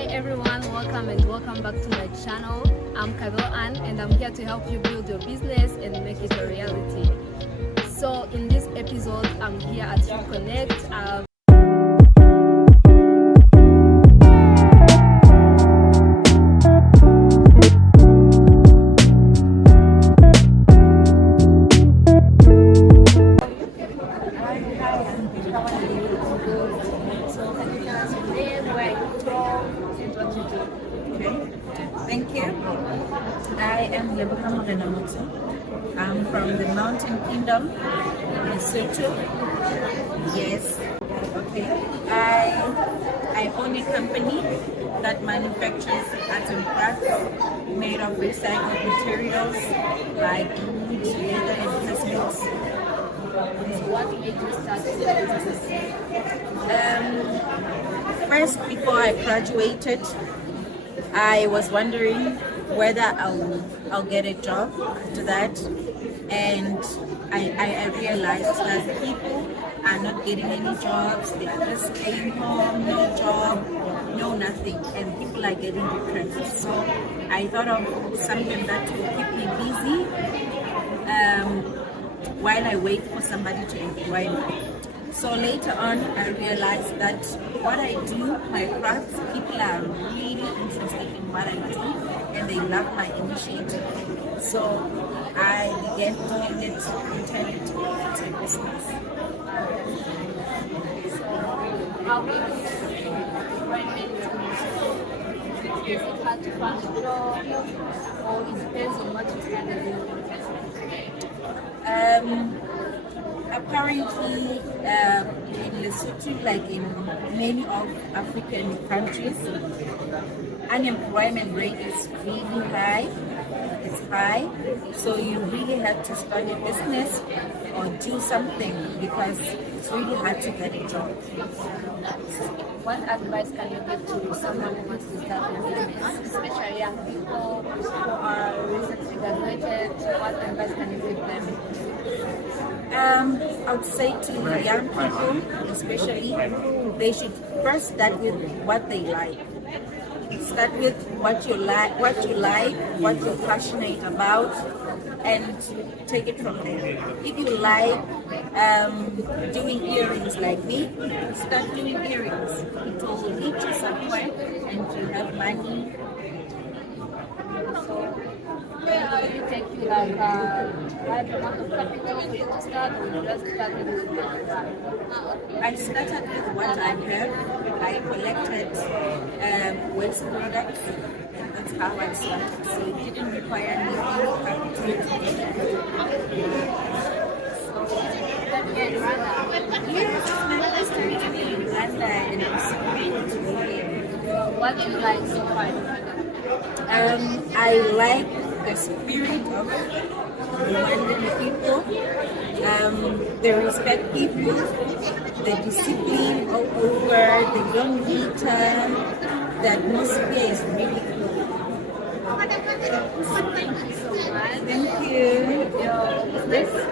Hi everyone, welcome back to my channel. I'm Kabel Ann and I'm here to help you build your business and make it a reality. So in this episode, I'm here at YouthConnekt. So can you tell us your name, where you're from, and what you do? Okay, thank you. I am Lebukama Renamoto. I'm from the Mountain Kingdom, Lesotho. Yes. Okay. I own a company that manufactures arts and crafts made of recycled materials like wood, leather, and plastics. What made you start this business? First, before I graduated, I was wondering whether I'll get a job after that, and I realized that people are not getting any jobs. They are just staying home, no job, no nothing, and people are getting depressed. So I thought of something that will keep me busy while I wait for somebody to employ me. So later on, I realized that what I do, my crafts, people are really interested in what I do and they love my initiative. So I began doing it and turning it into a business. How big is it hard to find a job, or it depends on what you started doing? Apparently, in Lesotho, like in many of African countries, unemployment rate is really high. It's high, so you really have to start a business or do something because it's really hard to get a job. What advice can you give to someone who wants to start a business, especially young people who are recently graduated? What advice can you give them? I would say to young people, especially, they should first start with what they like. Start with what you like, what you're passionate about, and take it from there. If you like doing earrings like me, start doing earrings. It will lead to somewhere, and you have money. Did it take you like a large amount of capital for you to start, or you just started with it? I started with what I have. I collected waste products, and that's how I started. So it didn't require me any capital. Yes, it's my first time to be in Uganda, and I'm so happy to be here. What do you like so far? I like the spirit of Rwandan people. They respect people, the discipline all over, the young litter, the atmosphere is really cool. Thank you so much. Thank you. Your business,